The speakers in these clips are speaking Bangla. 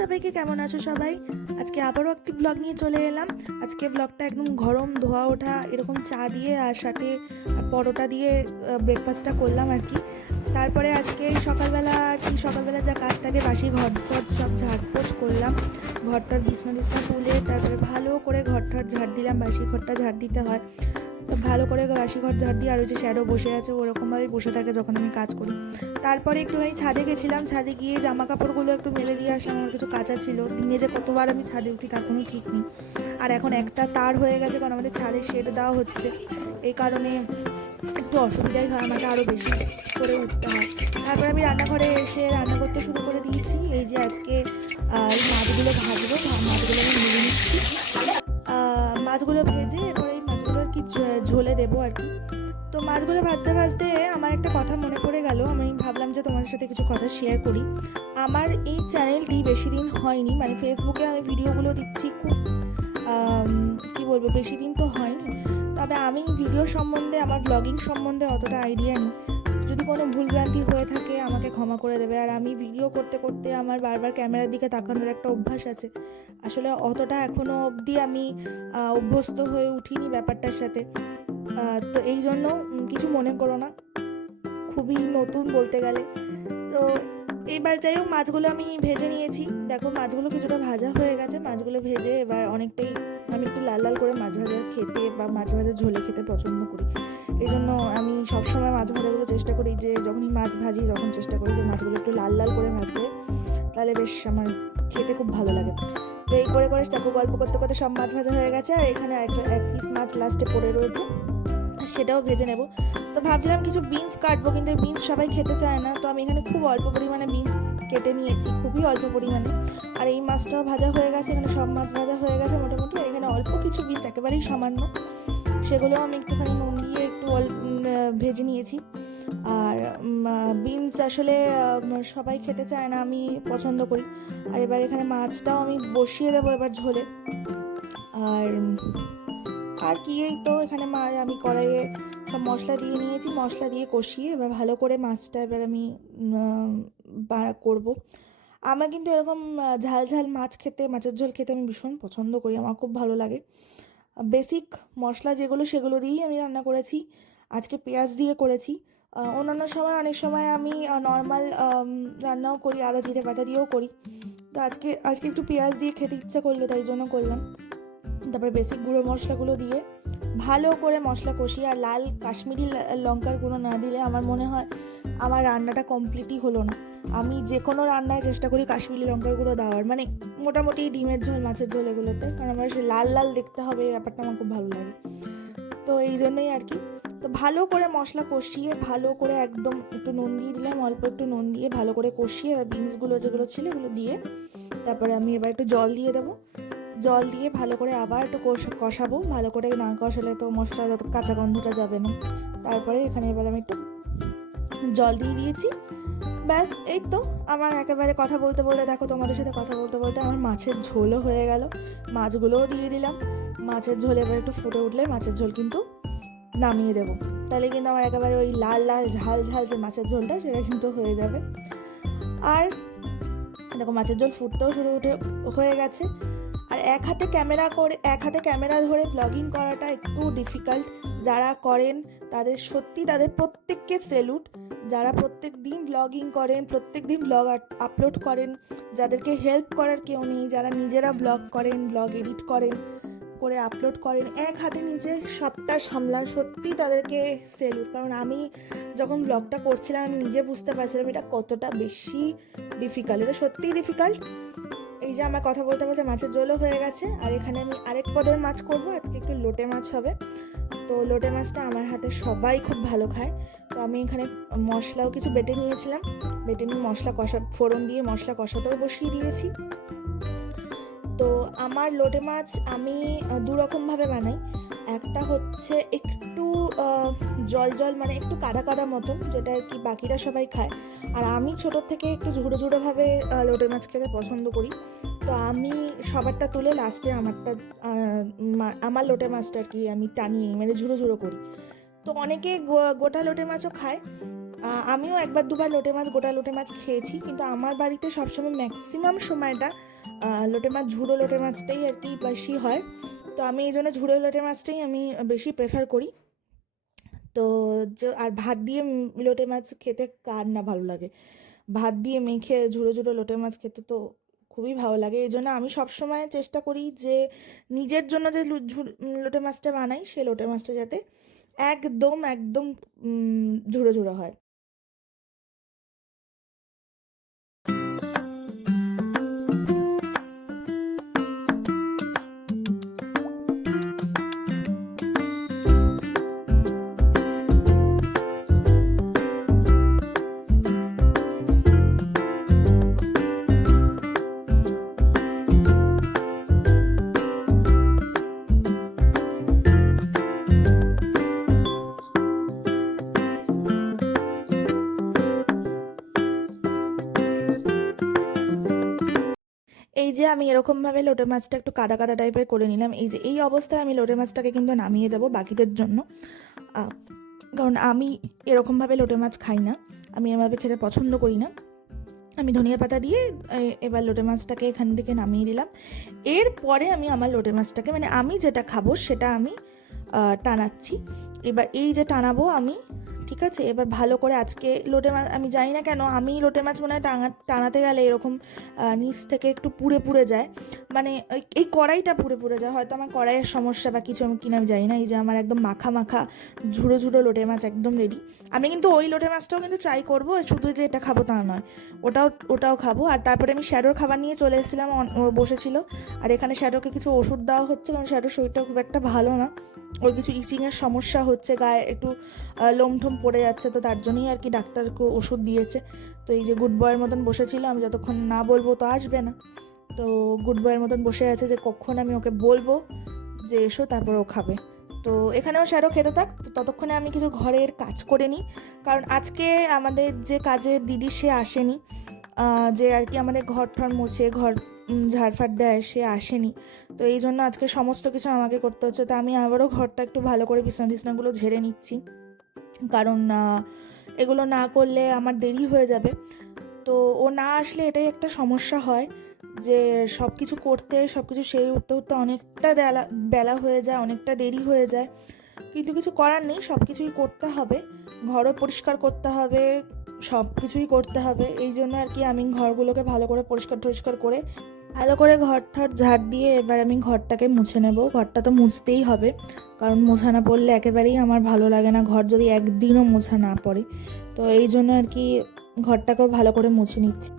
সবাইকে, কেমন আছো সবাই? আজকে আবারও একটি ব্লগ নিয়ে চলে এলাম। আজকে ব্লগটা একদম গরম ধোয়া ওঠা এরকম চা দিয়ে আর সাথে পরোটা দিয়ে ব্রেকফাস্টটা করলাম আর কি। তারপরে আজকে সকালবেলা যা কাজ থাকে বাসি ঘর সব ঝাড়পোছ করলাম, ঘরটার বিছনা তুলে তারপরে ভালো করে ঘরটার ঝাড় দিলাম। বাসি ঘরটা ঝাড় দিতে হয়, ভালো করে বাসি ঘর ঝাড় দিয়ে, আর ওই যে শ্যাডো বসে আছে ওরকমভাবেই বসে থাকে যখন আমি কাজ করি। তারপরে একটুখানি ছাদে গেছিলাম, ছাদে গিয়ে জামা কাপড়গুলো একটু মেলে দিয়ে আসলাম, আমার কিছু কাঁচা ছিল। দিনে যে কতবার আমি ছাদে উঠি তার কোনো ঠিক নেই। আর এখন একটা তার হয়ে গেছে, কারণ আমাদের ছাদে শেড দেওয়া হচ্ছে, এই কারণে একটু অসুবিধাই হয়, আমাকে আরও বেশি করে উঠতে হয়। তারপরে আমি রান্নাঘরে এসে রান্না করতে শুরু করে দিয়েছি। এই যে আজকে এই মাছগুলো ভাজবো, মাছগুলো আমি ভেজে নিচ্ছি। মাছগুলো ভেজে এরপরে এই মাছগুলো আর কি ঝোলে দেবো আর কি। তো মাছগুলো ভাজতে ভাজতে আমার একটা কথা মনে পড়ে গেল, আমি ভাবলাম যে তোমাদের সাথে কিছু কথা শেয়ার করি। আমার এই চ্যানেলটি বেশি দিন হয়নি, মানে ফেসবুকে আমি ভিডিওগুলো দিচ্ছি খুব কি বলবো, বেশি দিন তো হয়নি। তবে আমি ভিডিও সম্বন্ধে, আমার ব্লগিং সম্বন্ধে অতটা আইডিয়া নেই। যদি কোনো ভুলভ্রান্তি হয়ে থাকে আমাকে ক্ষমা করে দেবে। আর আমি ভিডিও করতে করতে আমার বারবার ক্যামেরার দিকে তাকানোর একটা অভ্যাস আছে। আসলে অতটা এখনও অবধি আমি অভ্যস্ত হয়ে উঠিনি ব্যাপারটার সাথে। তো এই জন্য কিছু মনে করো না, খুবই নতুন বলতে গেলে। তো এইবার যাই হোক, মাছগুলো আমি ভেজে নিয়েছি। দেখো মাছগুলো কিছুটা ভাজা হয়ে গেছে। মাছগুলো ভেজে এবার অনেকটাই আমি একটু লাল লাল করে মাছ ভাজা খেতে বা মাছ ভাজা ঝোলে খেতে পছন্দ করি। এই জন্য আমি সবসময় মাছ ভাজাগুলো চেষ্টা করি, যে যখনই মাছ ভাজি তখন চেষ্টা করি যে মাছগুলো একটু লাল লাল করে ভাজতে, তাহলে বেশ আমার খেতে খুব ভালো লাগে। তো এই করে করে দেখো গল্প করতে করতে সব মাছ ভাজা হয়ে গেছে, আর এখানে এক পিস মাছ লাস্টে পড়ে রয়েছে, সেটাও ভেজে নেব। তো ভাবলাম কিছু বিনস কাটবো, কিন্তু বিনস সবাই খেতে চায় না, তো আমি এখানে খুব অল্প পরিমাণে বিনস কেটে নিয়েছি, খুবই অল্প পরিমাণে। আর এই মাছটাও ভাজা হয়ে গেছে, এখানে সব মাছ ভাজা হয়ে গেছে মোটামুটি। আর এখানে অল্প কিছু বিনস, একেবারেই সামান্য, সেগুলোও আমি একটুখানি নুন দিয়ে একটু ভেজে নিয়েছি। আর বিনস আসলে সবাই খেতে চায় না, আমি পছন্দ করি। আর এবার এখানে মাছটাও আমি বসিয়ে দেবো এবার ঝোলে। আর কি, এই তো এখানে আমি কড়াইয়ে সব মশলা দিয়ে নিয়েছি, মশলা দিয়ে কষিয়ে এবার ভালো করে মাছটা এবার আমি করব। আমার কিন্তু এরকম ঝাল ঝাল মাছ খেতে, মাছের ঝোল খেতে আমি ভীষণ পছন্দ করি, আমার খুব ভালো লাগে। বেসিক মশলা যেগুলো সেগুলো দিয়েই আমি রান্না করেছি, আজকে পেঁয়াজ দিয়ে করেছি। অন্যান্য সময় অনেক সময় আমি নর্মাল রান্নাও করি, আদা জিরে বাটা দিয়েও করি। তো আজকে একটু পেঁয়াজ দিয়ে খেতে ইচ্ছা করলো, তাই জন্য করলাম। তারপরে বেসিক গুঁড়ো মশলাগুলো দিয়ে ভালো করে মশলা কষিয়ে, আর লাল কাশ্মীরি লঙ্কার গুঁড়ো না দিলে আমার মনে হয় আমার রান্নাটা কমপ্লিটই হলো না। আমি যে কোনো রান্নায় চেষ্টা করি কাশ্মীরি লঙ্কার গুঁড়ো দেওয়ার, মানে মোটামুটি ডিমের ঝোল, মাছের ঝোল এগুলোতে, কারণ আমার সে লাল লাল দেখতে হবে, এই ব্যাপারটা আমার খুব ভালো লাগে। তো এই জন্যই আর কি। তো ভালো করে মশলা কষিয়ে, ভালো করে একদম একটু নুন দিয়ে দিলাম, অল্প একটু নুন দিয়ে ভালো করে কষিয়ে এবার বিনসগুলো যেগুলো ছিল এগুলো দিয়ে তারপরে আমি এবার একটু জল দিয়ে দেবো। জল দিয়ে ভালো করে আবার একটু কষাবো, ভালো করে না কষালে তো মশলা কাঁচা গন্ধটা যাবে না। তারপরে এখানে এবার আমি একটু জল দিয়ে দিয়েছি, ব্যাস। এই তো আমার একেবারে কথা বলতে বলতে, দেখো তোমাদের সাথে কথা বলতে বলতে আমার মাছের ঝোলও হয়ে গেল। মাছগুলোও দিয়ে দিলাম, মাছের ঝোল এবার একটু ফুটে উঠলে মাছের ঝোল কিন্তু নামিয়ে দেবো, তাহলে কিন্তু আমার একেবারে ওই লাল লাল ঝাল ঝাল যে মাছের ঝোলটা সেটা কিন্তু হয়ে যাবে। আর দেখো মাছের ঝোল ফুটতেও হয়ে গেছে। আর এক হাতে ক্যামেরা ধরে ব্লগিং করাটা একটু ডিফিকাল্ট। যারা করেন তাদের প্রত্যেককে সেলুট, যারা প্রত্যেক দিন ব্লগিং করেন, প্রত্যেক দিন ব্লগ আপলোড করেন, যাদেরকে হেল্প করার কেউ নেই, যারা নিজেরা ব্লগ করেন, ব্লগ এডিট করেন, করে আপলোড করেন, এক হাতে নিজে সবটা সামলান, সত্যি তাদেরকে সেলুট। কারণ আমি যখন ব্লগটা করছিলাম আমি নিজে বুঝতে পারছিলাম এটা কতটা বেশি ডিফিকাল্ট, এটা সত্যিই ডিফিকাল্ট। এই যে আমার কথা বলতে বলতে মাছের ঝোলও হয়ে গেছে। আর এখানে আমি আরেক পদের মাছ করব, আজকে একটু লোটে মাছ হবে। তো লোটে মাছটা আমার হাতে সবাই খুব ভালো খায়। তো আমি এখানে মশলাও কিছু বেটে নিয়েছিলাম, বেটে নিয়ে ফোড়ন দিয়ে মশলা কষাতেও বসিয়ে দিয়েছি। তো আমার লোটে মাছ আমি দুরকমভাবে বানাই। একটা হচ্ছে একটু জল জল, মানে একটু কাদা কাদা মতন, যেটা আর কি বাকিরা সবাই খায়। আর আমি ছোটোর থেকে একটু ঝুড়ো ঝুড়োভাবে লোটে মাছ খেতে পছন্দ করি। তো আমি সবারটা তুলে লাস্টে আমার লোটে মাছটা আর কি আমি টানিয়ে নিই, মানে ঝুড়ো ঝুড়ো করি। তো অনেকে গোটা লোটে মাছও খায়, আমিও একবার দুবার লোটে মাছ, গোটা লোটে মাছ খেয়েছি, কিন্তু আমার বাড়িতে সবসময় ম্যাক্সিমাম সময়টা লোটে মাছ, ঝুড়ো লোটে মাছটাই আর কি বেশি হয়। তো আমি এই জন্য ঝুড়ো লোটে মাছটাই আমি বেশি প্রেফার করি। তো আর ভাত দিয়ে লোটে মাছ খেতে কার না ভালো লাগে? ভাত দিয়ে মেখে ঝুড়ো ঝুড়ো লোটে মাছ খেতে তো খুবই ভালো লাগে। এই জন্য আমি সবসময় চেষ্টা করি যে নিজের জন্য যে লোটে মাছটা বানাই, সে লোটে মাছটা যাতে একদম একদম ঝুড়ো ঝুড়ো হয়। এই যে আমি এরকমভাবে লোটে মাছটা একটু কাদা কাদা টাইপের করে নিলাম। এই যে এই অবস্থায় আমি লোটে মাছটাকে কিন্তু নামিয়ে দেবো বাকিদের জন্য। কারণ আমি এরকমভাবে লোটে মাছ খাই না, আমি এভাবে খেতে পছন্দ করি না। আমি ধনিয়া পাতা দিয়ে এবার লোটে মাছটাকে এখান থেকে নামিয়ে দিলাম। এরপরে আমি আমার লোটে মাছটাকে, মানে আমি যেটা খাবো সেটা আমি টানাচ্ছি। এবার এই যে টানাবো আমি, ঠিক আছে? এবার ভালো করে আজকে লোটে মাছ, আমি জানি না কেন আমি লোটে মাছ মনে হয় টানাতে গেলে এরকম নিচ থেকে একটু পুড়ে পুড়ে যায়, মানে এই কড়াইটা পুড়ে পুড়ে যায়। হয়তো আমার কড়াইয়ের সমস্যা বা কিছু, আমি কিনা আমি জানি না। এই যে আমার একদম মাখা মাখা ঝুড়ো ঝুড়ো লোটে মাছ একদম রেডি। আমি কিন্তু ওই লোটে মাছটাও কিন্তু ট্রাই করবো, শুধু যে এটা খাবো তা নয়, ওটাও খাবো। আর তারপরে আমি শ্যাডোর খাবার নিয়ে চলে এসেছিলাম, ও বসেছিল। আর এখানে শ্যাডোকে কিছু ওষুধ দেওয়া হচ্ছে, কারণ শ্যাডোর শরীরটা খুব একটা ভালো না, ওর কিছু ইচিংয়ের সমস্যা হচ্ছে, গায়ে একটু লোমঠোম পড়ে যাচ্ছে, তো তার জন্যই আর কি ডাক্তারকে ওষুধ দিয়েছে। তো এই যে গুড বয়ের মতন বসেছিল, আমি যতক্ষণ না বলবো তো আসবে না, তো গুড বয়ের মতন বসে আছে যে কখন আমি ওকে বলবো যে এসো, তারপর ও খাবে। তো এখানেও শ্যাডো খেতে থাক, তো ততক্ষণে আমি কিছু ঘরের কাজ করে নিই। কারণ আজকে আমাদের যে কাজের দিদি সে আসেনি, যে আর কি আমাদের ঘর ঠর মুছে ঘর ঝাড়ফাড় দেয়, সে আসেনি। তো এই জন্য আজকে সমস্ত কিছু আমাকে করতে হচ্ছে। তো আমি আবারও ঘরটা একটু ভালো করে বিছনা টিছনাগুলো ঝেড়ে নিচ্ছি, কারণ এগুলো না করলে আমার দেরি হয়ে যাবে। তো ও না আসলে এটাই একটা সমস্যা হয় যে সব কিছু করতে, সব কিছু সেরে উঠতে উঠতে অনেকটা বেলা হয়ে যায়, অনেকটা দেরি হয়ে যায়। কিন্তু কিছু করার নেই, সব কিছুই করতে হবে, ঘরও পরিষ্কার করতে হবে, সব কিছুই করতে হবে। এই জন্য আর কি আমি ঘরগুলোকে ভালো করে পরিষ্কার টরিষ্কার করে ভালো করে ঘর ঠর ঝাড় দিয়ে এবার আমি ঘরটাকে মুছে নেব। ঘরটা তো মুছতেই হবে, কারণ মোছা না পড়লে একেবারেই আমার ভালো লাগে না, ঘর যদি একদিনও মোছা না পড়ে। তো এই জন্য আর কি ঘরটাকেও ভালো করে মুছে নিচ্ছি।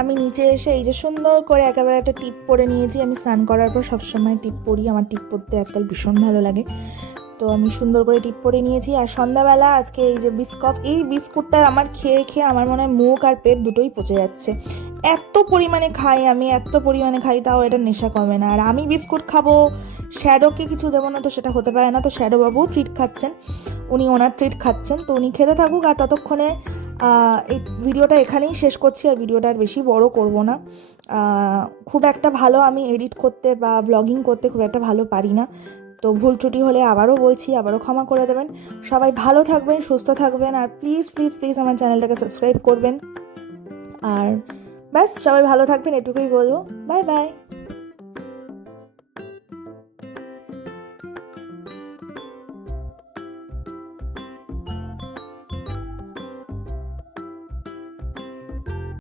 আমি নিচে এসে এই যে সুন্দর করে একেবারে একটা টিপ পরে নিয়েছি। আমি স্নান করার পর সবসময় টিপ পরি, আমার টিপ পরতে আজকাল ভীষণ ভালো লাগে। তো আমি সুন্দর করে টিপ পরে নিয়েছি। আর সন্ধ্যাবেলা আজকে এই যে এই বিস্কুটটা আমার খেয়ে খেয়ে আমার মনে হয় মুখ আর পেট দুটোই পচে যাচ্ছে। এত পরিমাণে খাই আমি, এত পরিমাণে খাই, তাও এটা নেশা কমে না। আর আমি বিস্কুট খাবো, শ্যাডোকে কিছু দেবো না, তো সেটা হতে পারে না। তো শ্যাডো বাবু ট্রিট খাচ্ছেন, উনি ওনার ট্রিট খাচ্ছেন, তো উনি খেতে থাকুক। আর ততক্ষণে এই ভিডিওটা এখানেই শেষ করছি, আর ভিডিওটা আর বেশি বড় করব না। খুব একটা ভালো আমি এডিট করতে বা ব্লগিং করতে খুব একটা ভালো পারি না, তো ভুল ত্রুটি হলে আবারও বলছি, আবারও ক্ষমা করে দেবেন। সবাই ভালো থাকবেন, সুস্থ থাকবেন, আর প্লিজ প্লিজ প্লিজ আমার চ্যানেলটাকে সাবস্ক্রাইব করবেন। আর ব্যাস, সবাই ভালো থাকবেন, এটুকুই বলবো। Bye bye.